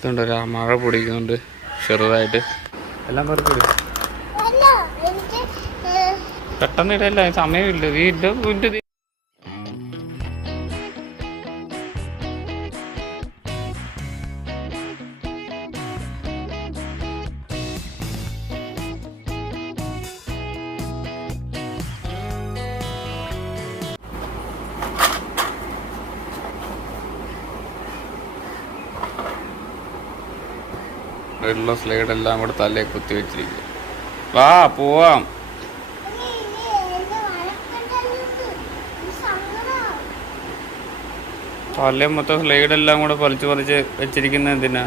ഇതുണ്ടോ മഴ പൊടിക്കുന്നുണ്ട് ചെറുതായിട്ട്. എല്ലാം പെറുക്കൂടി പെട്ടെന്ന് ഇടല്ല, സമയമില്ല. വീട്ടിൽ ഉള്ള സ്ലൈഡെല്ലാം കൂടെ തലയെ കുത്തി വെച്ചിരിക്കുക. വാ പോവാം. തലേ മൊത്തം സ്ലൈഡെല്ലാം കൂടെ പറിച്ച് വെച്ചിരിക്കുന്ന എന്തിനാ?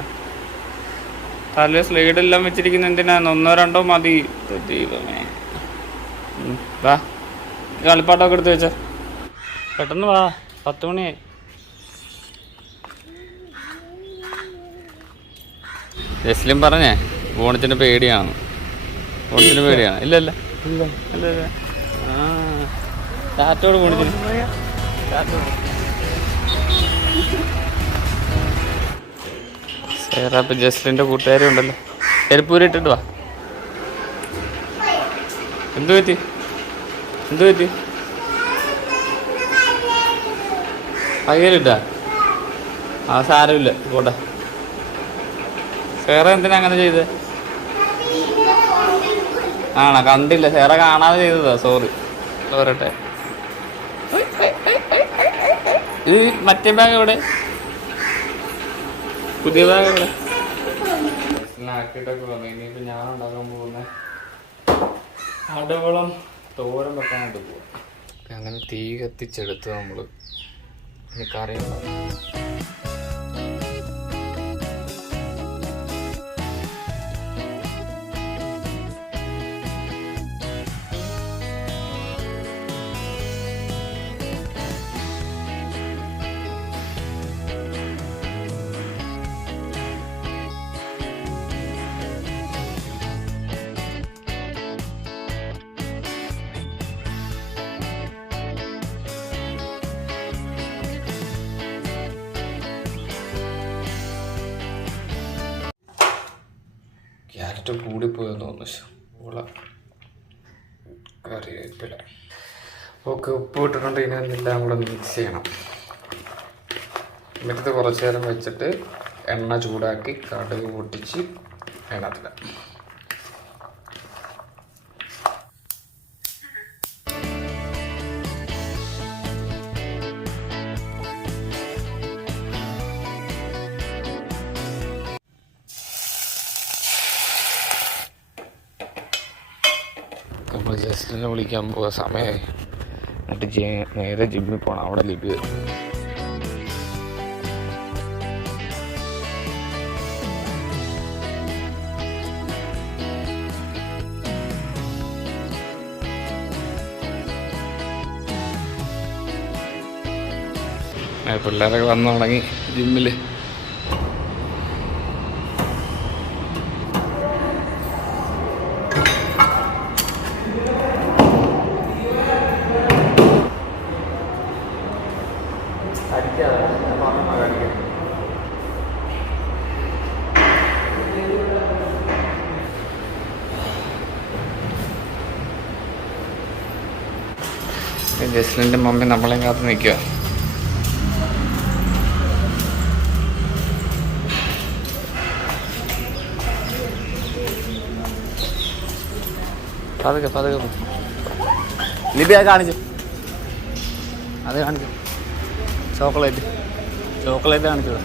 തലേ സ്ലൈഡെല്ലാം വെച്ചിരിക്കുന്ന എന്തിനാ? 1-2 മതി. ദൈവമേ. വാ, കളിപ്പാട്ടമൊക്കെ എടുത്ത് വെച്ച പെട്ടെന്ന് വാ, 10 മണിയായി. ജസ്ലിൻ പറഞ്ഞേ ഓണത്തിന് പേടിയാണ്. ഓണത്തിന് പേടിയാണ്. ഇല്ലല്ല അല്ല ആ ടാറ്റോട് ഓണത്തിന് സേറാ. ഇപ്പം ജസ്ലിൻ്റെ കൂട്ടുകാരും ഉണ്ടല്ലോ. ചെരുപ്പൂരി ഇട്ടിട്ട് വാ. എന്തു പറ്റി? കയ്യിലിട്ടാ? ആ സാരമില്ല, പോട്ടെ. സേറ എന്തിനാ അങ്ങനെ ചെയ്തത്? ആണോ? കണ്ടില്ല, സേറ കാണാതെ ചെയ്തതാ. സോറി. വരട്ടെ. ഇത് മറ്റേ ബാഗ് എവിടെ? പുതിയ ബാഗ് എവിടെ? ആക്കിയിട്ടൊക്കെ വന്നു. ഇനിയിപ്പോൾ ഞാൻ ഉണ്ടാക്കാൻ പോകുന്ന അടവളം തോരൻ വെക്കാനായിട്ട് പോവാം. അങ്ങനെ തീ കത്തിച്ചെടുത്ത് നമ്മൾ കറി ഉണ്ടാക്കും. ക്യാരറ്റ് കൂടിപ്പോയെന്ന് തോന്നുന്നു. കറിവേപ്പില ഓക്കെ, ഉപ്പ് ഇട്ടിട്ടുണ്ട്. ഇനി എല്ലാം കൂടെ മിക്സ് ചെയ്യണം. എന്നിട്ട് കുറച്ച് നേരം വെച്ചിട്ട് എണ്ണ ചൂടാക്കി കടുക് പൊട്ടിച്ച് അതിനകത്തില്ല. നമ്മൾ ജസ്റ്റിനെ വിളിക്കാൻ പോകാൻ സമയമായി. എന്നിട്ട് നേരെ ജിമ്മിൽ പോകണം. അവിടെ ലിബി വരും. പിള്ളേരൊക്കെ വന്നു തുടങ്ങി ജിമ്മിൽ. ജസ്ലിൻ്റെ മമ്മി നമ്മളെ കാത്ത് നിൽക്കുക. പതുക്കെ ലിബി അത് കാണിച്ചു ചോക്ലേറ്റ് കാണിച്ചത്.